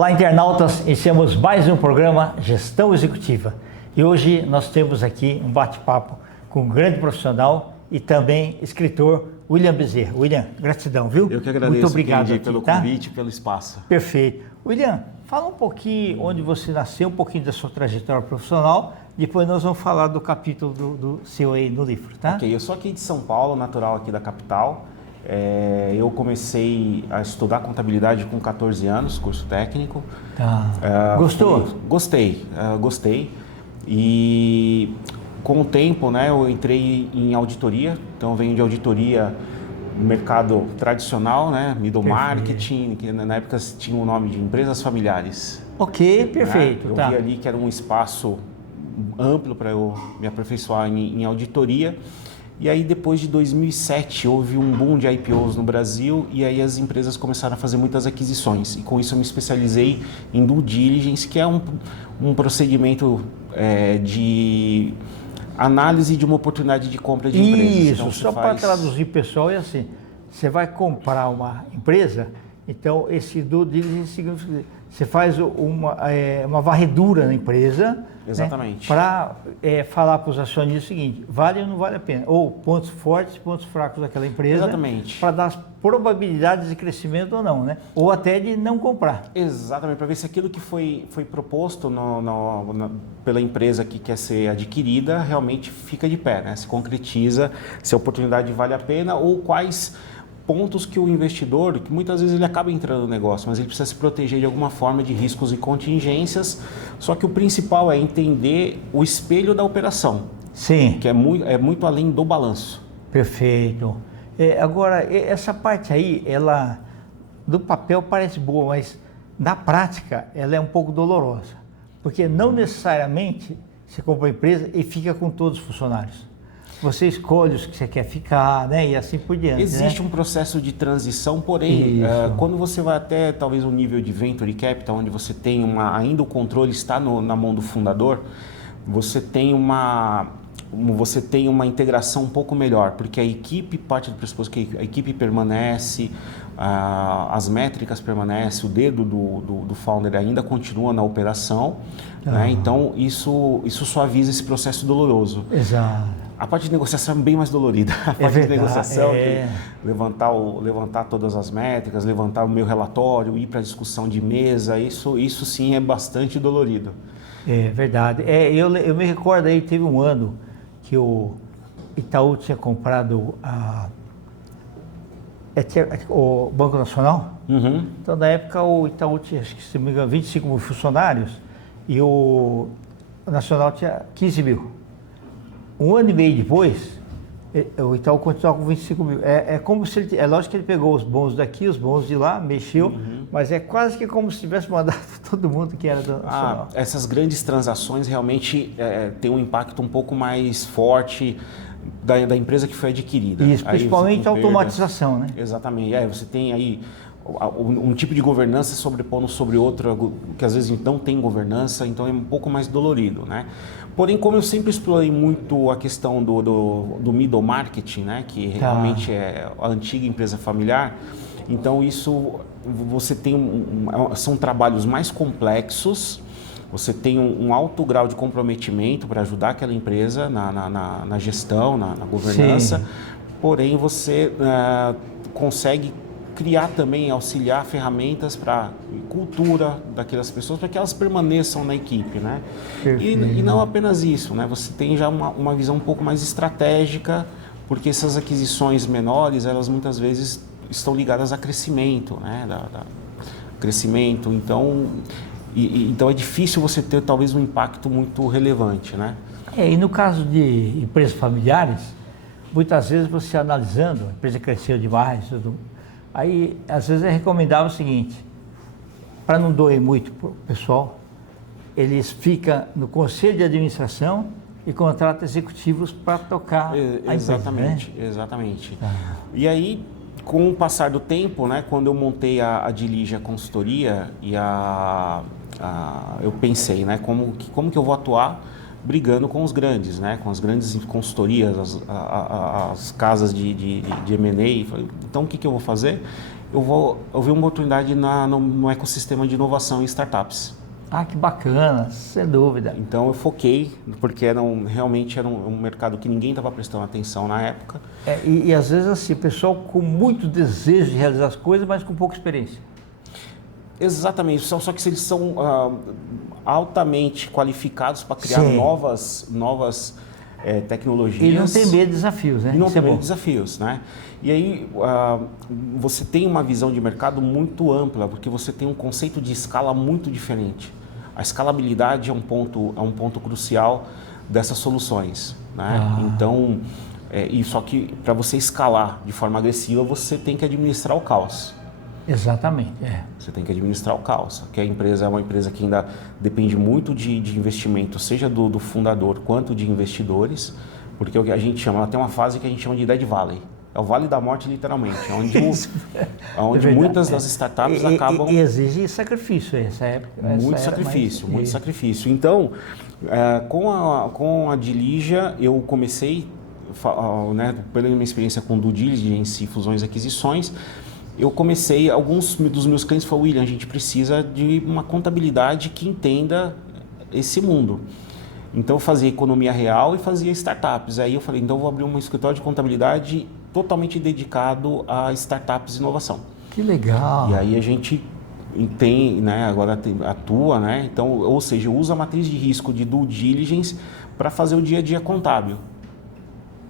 Olá, internautas, iniciamos mais um programa Gestão Executiva e hoje nós temos aqui um bate-papo com um grande profissional e também escritor, William Bezerra. William, gratidão, viu? Eu que agradeço, muito obrigado Kendi, aqui, pelo convite e pelo espaço. Perfeito. William, fala um pouquinho onde você nasceu, um pouquinho da sua trajetória profissional, depois nós vamos falar do capítulo do seu aí no livro, tá? Ok, eu sou aqui de São Paulo, natural aqui da capital. Eu comecei a estudar contabilidade com 14 anos, curso técnico. Tá. Gostou? Gostei. E com o tempo, né, eu entrei em auditoria, então eu venho de auditoria no mercado tradicional, né, middle marketing, que na época tinha o nome de empresas familiares. Ok, perfeito. Né? Eu vi ali que era um espaço amplo para eu me aperfeiçoar em auditoria. E aí depois de 2007 houve um boom de IPOs no Brasil e aí as empresas começaram a fazer muitas aquisições. E com isso eu me especializei em due diligence, que é um procedimento de análise de uma oportunidade de compra de empresas. Isso, então, só para traduzir pessoal é assim, você vai comprar uma empresa, então esse due diligence significa você faz uma varredura na empresa. Exatamente. Né, para falar para os acionistas o seguinte, vale ou não vale a pena, ou pontos fortes, pontos fracos daquela empresa. Exatamente. Para dar as probabilidades de crescimento ou não, né? Ou até de não comprar. Exatamente, para ver se aquilo que foi proposto pela empresa que quer ser adquirida realmente fica de pé, né? Se concretiza, se a oportunidade vale a pena ou quais pontos que o investidor, que muitas vezes ele acaba entrando no negócio, mas ele precisa se proteger de alguma forma de riscos e contingências, só que o principal é entender o espelho da operação. Sim. Que é muito além do balanço. Perfeito. Agora, essa parte aí, ela do papel parece boa, mas na prática ela é um pouco dolorosa, porque não necessariamente você compra uma empresa e fica com todos os funcionários. Você escolhe os que você quer ficar, né? E assim por diante. Existe um processo de transição, porém, quando você vai até talvez um nível de venture capital, onde você tem ainda o controle está na mão do fundador, você tem uma integração um pouco melhor, porque a equipe parte do pressuposto que a equipe permanece, as métricas permanecem, o dedo do founder ainda continua na operação, né? Então isso suaviza esse processo doloroso. Exato. A parte de negociação é bem mais dolorida. A parte de negociação, levantar todas as métricas, levantar o meu relatório, ir para a discussão de mesa, isso sim é bastante dolorido. É verdade. Eu me recordo aí, teve um ano que o Itaú tinha comprado o Banco Nacional. Uhum. Então, na época, o Itaú tinha, acho que, se não me engano, 25 mil funcionários e o Nacional tinha 15 mil. Um ano e meio depois, o Itaú continuava com 25 mil. Como se é lógico que ele pegou os bons daqui, os bons de lá, mexeu, mas é quase que como se tivesse mandado todo mundo que era do Nacional. Essas grandes transações realmente têm um impacto um pouco mais forte da empresa que foi adquirida. Isso, principalmente a automatização, né? Exatamente. Você tem aí um tipo de governança sobrepondo sobre outro, que às vezes não tem governança, então é um pouco mais dolorido, né? Porém, como eu sempre explorei muito a questão do middle marketing, né, que realmente é a antiga empresa familiar, então isso você tem são trabalhos mais complexos, você tem um alto grau de comprometimento para ajudar aquela empresa na gestão, na governança. Sim. Porém você consegue criar também, auxiliar ferramentas para cultura daquelas pessoas, para que elas permaneçam na equipe, né? E não apenas isso, né? Você tem já uma visão um pouco mais estratégica, porque essas aquisições menores, elas muitas vezes estão ligadas a crescimento, né? Crescimento, então é difícil você ter talvez um impacto muito relevante, né? E no caso de empresas familiares, muitas vezes você analisando, a empresa cresceu demais, aí, às vezes, é recomendável o seguinte, para não doer muito para o pessoal, eles ficam no conselho de administração e contratam executivos para tocar a exatamente, empresa, né? Exatamente. E aí, com o passar do tempo, né, quando eu montei a Diligia Consultoria, eu pensei, né, como que eu vou atuar brigando com os grandes, né? Com as grandes consultorias, as casas de M&A. Falei, então, o que eu vou fazer? Eu vi uma oportunidade no ecossistema de inovação em startups. Ah, que bacana, sem dúvida. Então eu foquei, porque realmente era um mercado que ninguém estava prestando atenção na época. E às vezes assim, o pessoal com muito desejo de realizar as coisas, mas com pouca experiência. Exatamente, só que eles são altamente qualificados para criar novas tecnologias. E não tem medo de desafios, né? E não tem medo de desafios, né? E aí você tem uma visão de mercado muito ampla, porque você tem um conceito de escala muito diferente. A escalabilidade é um ponto crucial dessas soluções, né? Então, só que para você escalar de forma agressiva, você tem que administrar o caos. Exatamente, Você tem que administrar o caos. Porque a empresa é uma empresa que ainda depende muito de investimento, seja do fundador quanto de investidores, porque o que a gente chama, ela tem uma fase que a gente chama de Dead Valley. É o Vale da Morte, literalmente, onde muitas das startups acabam... E exige sacrifício essa época. Muito sacrifício. Então, com a Diligea, eu comecei, né, pela minha experiência com due diligence, fusões e aquisições, eu comecei, alguns dos meus clientes falaram, William, a gente precisa de uma contabilidade que entenda esse mundo. Então eu fazia economia real e fazia startups. Aí eu falei, então eu vou abrir um escritório de contabilidade totalmente dedicado a startups e inovação. Que legal! E aí a gente tem, né, agora atua, né? Então, ou seja, usa a matriz de risco de due diligence para fazer o dia a dia contábil.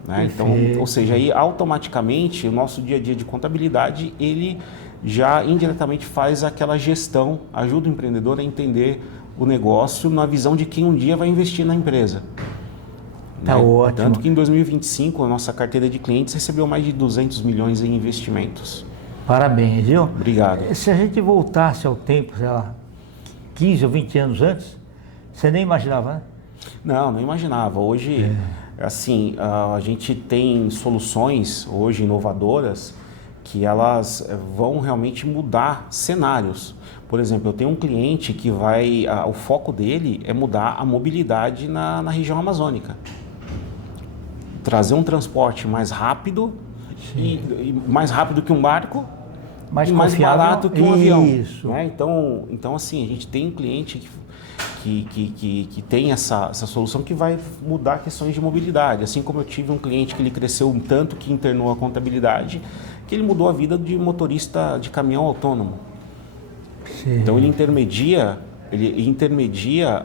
Né? Então, ou seja, aí automaticamente o nosso dia a dia de contabilidade, ele já indiretamente faz aquela gestão, ajuda o empreendedor a entender o negócio na visão de quem um dia vai investir na empresa. Tá, né? Ótimo. Tanto que em 2025 a nossa carteira de clientes recebeu mais de 200 milhões em investimentos. Parabéns, viu? Obrigado. Se a gente voltasse ao tempo, sei lá, 15 ou 20 anos antes, você nem imaginava, né? Não imaginava. Hoje, assim, a gente tem soluções hoje inovadoras que elas vão realmente mudar cenários. Por exemplo, eu tenho um cliente que o foco dele é mudar a mobilidade na região amazônica. Trazer um transporte mais rápido e mais rápido que um barco e mais barato que um avião. Né? Então, assim, a gente tem um cliente que tem essa solução que vai mudar questões de mobilidade. Assim como eu tive um cliente que ele cresceu um tanto que internou a contabilidade, que ele mudou a vida de motorista de caminhão autônomo. Sim. Então ele intermedia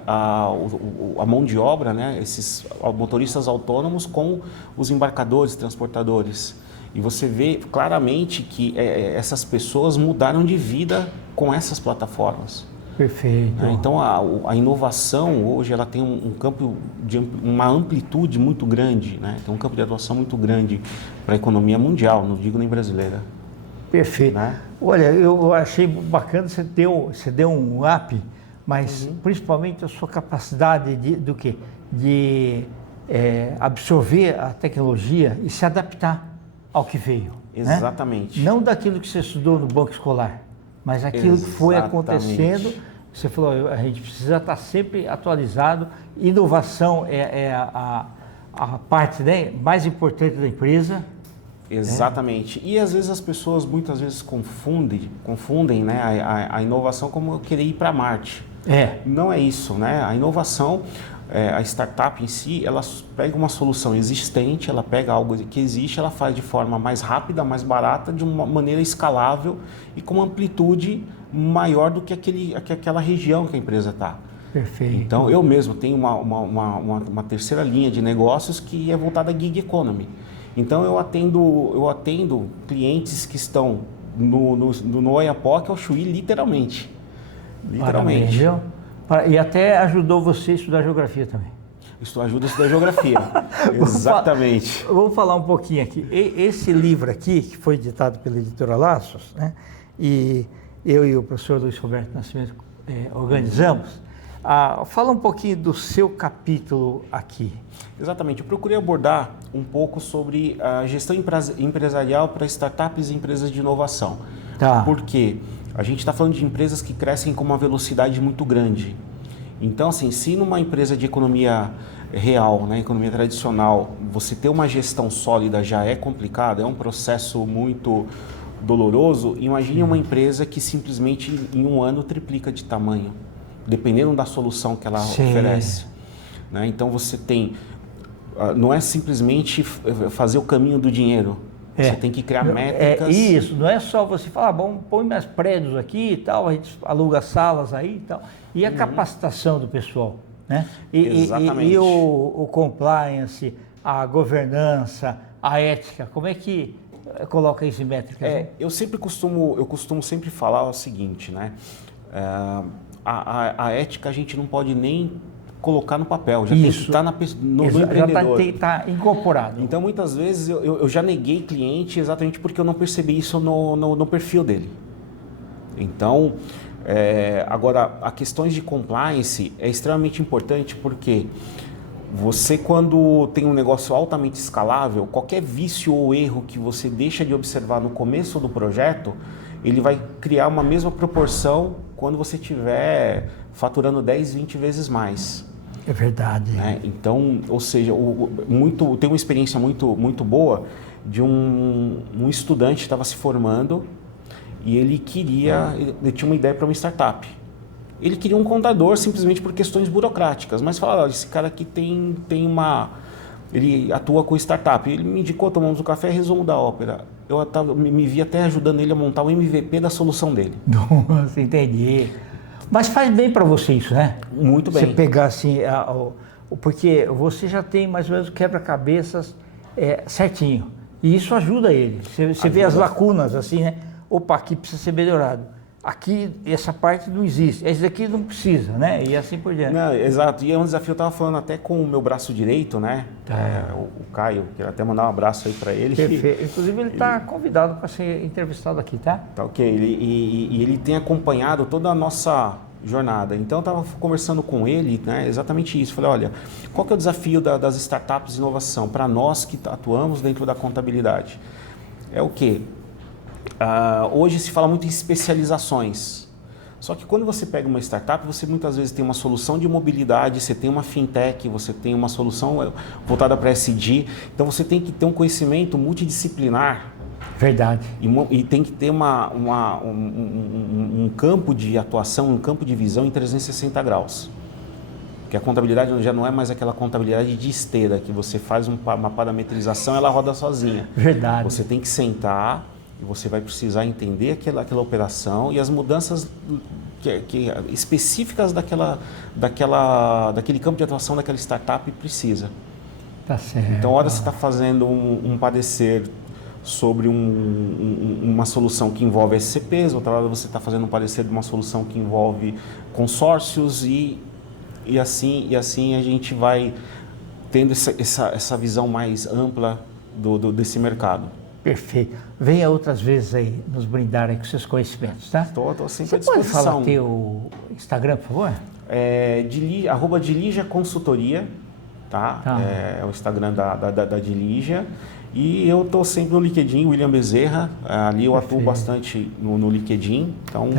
a mão de obra, né, esses motoristas autônomos com os embarcadores, transportadores. E você vê claramente que essas pessoas mudaram de vida com essas plataformas. Perfeito. Né? Então a inovação hoje ela tem um campo de uma amplitude muito grande, né? Tem um campo de atuação muito grande para a economia mundial, não digo nem brasileira. Perfeito. Né? Olha, eu achei bacana, você deu um up, mas principalmente a sua capacidade de absorver a tecnologia e se adaptar ao que veio. Exatamente. Né? Não daquilo que você estudou no banco escolar, mas aquilo que foi acontecendo. Você falou, a gente precisa estar sempre atualizado. Inovação é a parte, né, mais importante da empresa. Exatamente. E às vezes as pessoas muitas vezes confundem, né, a inovação como querer ir para Marte. Não é isso, né? A inovação, a startup em si, ela pega uma solução existente, ela pega algo que existe, ela faz de forma mais rápida, mais barata, de uma maneira escalável e com uma amplitude maior do que aquela região que a empresa está. Perfeito. Então, eu mesmo tenho uma terceira linha de negócios que é voltada à gig economy. Então, eu atendo clientes que estão no Oiapoque ao Chuí, literalmente. Literalmente. E até ajudou você a estudar geografia também. Isso ajuda a estudar geografia. Exatamente. Vamos falar um pouquinho aqui. Esse livro aqui, que foi editado pela editora Laços, né? E eu e o professor Luiz Roberto Nascimento organizamos. Fala um pouquinho do seu capítulo aqui. Exatamente. Eu procurei abordar um pouco sobre a gestão empresarial para startups e empresas de inovação. Tá. Porque a gente está falando de empresas que crescem com uma velocidade muito grande. Então, assim, se numa empresa de economia real, né? Economia tradicional, você ter uma gestão sólida já é complicado, é um processo muito doloroso. Imagine uma empresa que simplesmente em um ano triplica de tamanho, dependendo da solução que ela oferece. Né? Então você tem, não é simplesmente fazer o caminho do dinheiro, você tem que criar métricas. Isso, não é só você falar, bom, põe mais prédios aqui e tal, a gente aluga salas aí e tal. E a capacitação do pessoal, né? Exatamente. E o compliance, a governança, a ética, como é que coloca isso em métricas? Eu costumo sempre falar o seguinte, né? A ética a gente não pode nem colocar no papel, já tem que estar no empreendedor. Já está incorporado. Então, muitas vezes, eu já neguei cliente exatamente porque eu não percebi isso no perfil dele. Então, agora, a questões de compliance é extremamente importante porque você, quando tem um negócio altamente escalável, qualquer vício ou erro que você deixa de observar no começo do projeto, ele vai criar uma mesma proporção quando você estiver faturando 10, 20 vezes mais. É verdade. Né? Então, ou seja, tem uma experiência muito boa de um estudante que estava se formando e ele tinha uma ideia para uma startup. Ele queria um contador simplesmente por questões burocráticas, mas falava, esse cara aqui ele atua com startup. Ele me indicou, tomamos um café, resumo da ópera. Eu me vi até ajudando ele a montar o MVP da solução dele. Nossa, entendi. Mas faz bem para você isso, né? Muito bem. Você pegar assim, porque você já tem mais ou menos o quebra-cabeças certinho. E isso ajuda ele. Você vê as lacunas assim, né? Opa, aqui precisa ser melhorado. Aqui, essa parte não existe. Esse daqui não precisa, né? E assim por diante. Não, exato. E é um desafio, eu estava falando até com o meu braço direito, né? O Caio, quero até mandar um abraço aí para ele. Perfeito. Inclusive, ele está convidado para ser entrevistado aqui, tá? Tá ok. E ele tem acompanhado toda a nossa jornada. Então, eu estava conversando com ele, né? Exatamente isso. Falei, olha, qual que é o desafio das startups de inovação para nós que atuamos dentro da contabilidade? É o quê? Hoje se fala muito em especializações, só que quando você pega uma startup, você muitas vezes tem uma solução de mobilidade, você tem uma fintech, você tem uma solução voltada para SD, então você tem que ter um conhecimento multidisciplinar. Verdade. E tem que ter um campo de atuação, um campo de visão em 360 graus. Porque a contabilidade já não é mais aquela contabilidade de esteira, que você faz uma parametrização e ela roda sozinha. Verdade. Você tem que sentar e você vai precisar entender aquela operação e as mudanças específicas daquele campo de atuação daquela startup precisa. Tá certo. Então, hora você está fazendo um parecer sobre uma solução que envolve SCPs, outra hora você está fazendo um parecer de uma solução que envolve consórcios e assim a gente vai tendo essa visão mais ampla desse mercado. Perfeito. Venha outras vezes aí nos brindar aí com seus conhecimentos, tá? Estou sempre à disposição. Você pode falar teu Instagram, por favor? @Diligia Consultoria, tá? É o Instagram da Diligia. E eu estou sempre no LinkedIn, William Bezerra, ali eu atuo bastante no LinkedIn, então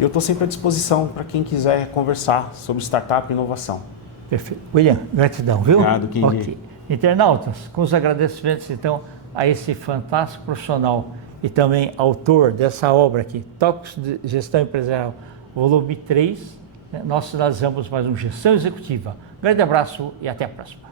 eu estou sempre à disposição para quem quiser conversar sobre startup e inovação. Perfeito. William, gratidão, viu? Obrigado, Kim. Ok. Internautas, com os agradecimentos então a esse fantástico profissional e também autor dessa obra aqui, Tópicos de Gestão Empresarial, volume 3, nós finalizamos mais um Gestão Executiva. Grande abraço e até a próxima.